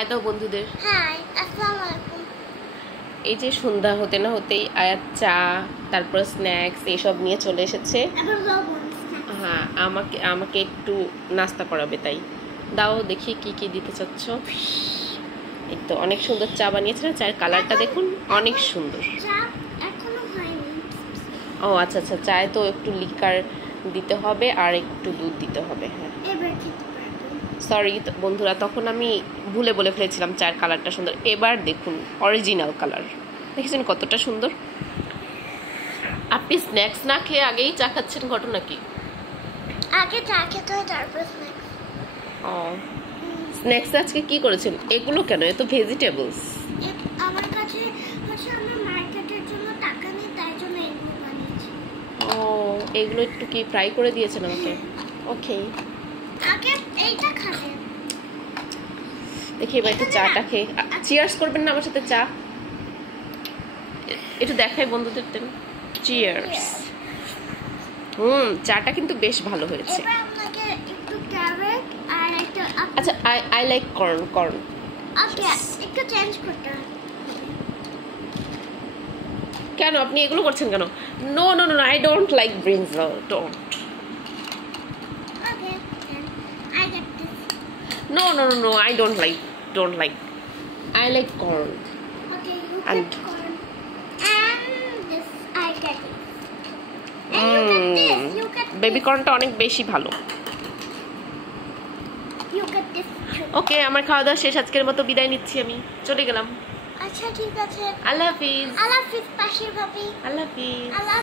High দাও বন্ধুদের। High, আসসালামু আলাইকুম। এই যে সন্ধ্যা হতে না হতেই আয়াত চা তারপর স্ন্যাক্স এইসব নিয়ে চলে এসেছে। হ্যাঁ, আমাকে আমাকে একটু নাস্তা করাবে, তাই দাও দেখি কি কি দিতে চাচ্ছ। এই তো অনেক সুন্দর চা বানিয়েছে না, চায়ের কালারটা দেখুন অনেক সুন্দর। ও আচ্ছা আচ্ছা, চায়ে তো একটু লিকার দিতে হবে আর একটু দুধ দিতে হবে। হ্যাঁ সরি বন্ধুরা, তখন আমি ভুলে বলে ফেলেছিলাম চায়ের কালারটা সুন্দর। এবার দেখুন অরিজিনাল কালার, দেখেছেন কতটা সুন্দর। আপনি স্ন্যাক্স না খেয়ে আগেই চা খাচ্ছেন, ঘটনা কি? আগে চা খেতে হয় তারপর স্ন্যাক্স। ও স্ন্যাক্স আজকে কি করেছেন? এগুলো কেন? এ তো ভেজিটেবলস। আমার কাছে আমার মার্কেটের জন্য টাকা নেই, তাই জন্য এগুলো বানিয়েছি। ও এগুলো একটু কি ফ্রাই করে দিয়েছেন আমাকে? ওকে, আগে এইটা খাবেন। দেখি এবার একটু চাটা খেয়ে চিয়ার্স করবেন না আমার সাথে? চা একটু দেখাই বন্ধুদের। চিয়ার্স। চাটা কিন্তু বেশ ভালো হয়েছে। এবার আপনাকে একটু ক্যারেট আর একটা আচ্ছা, আই লাইক কর্ন। ওকে, একটু চেঞ্জ করতে হবে। কেন আপনি এগুলো করছেন কেন? No no no, I don't like brinjal, don't. Okay, I get this. No no no no, I don't like I like corn. Okay, you And- get corn. And this, I get it. And you get this, you get baby this. কর্নটা অনেক বেশি ভালো। You get this too. ওকে, আমার খাওয়া দাওয়া শেষ, আজকের মতো বিদায় নিচ্ছি, আমি চলে গেলাম। আচ্ছা ঠিক আছে। আল্লাহ হাফিজ। আল্লাহ হাফিজ পাশের ভাবি। আল্লাহ হাফিজ। আল্লাহ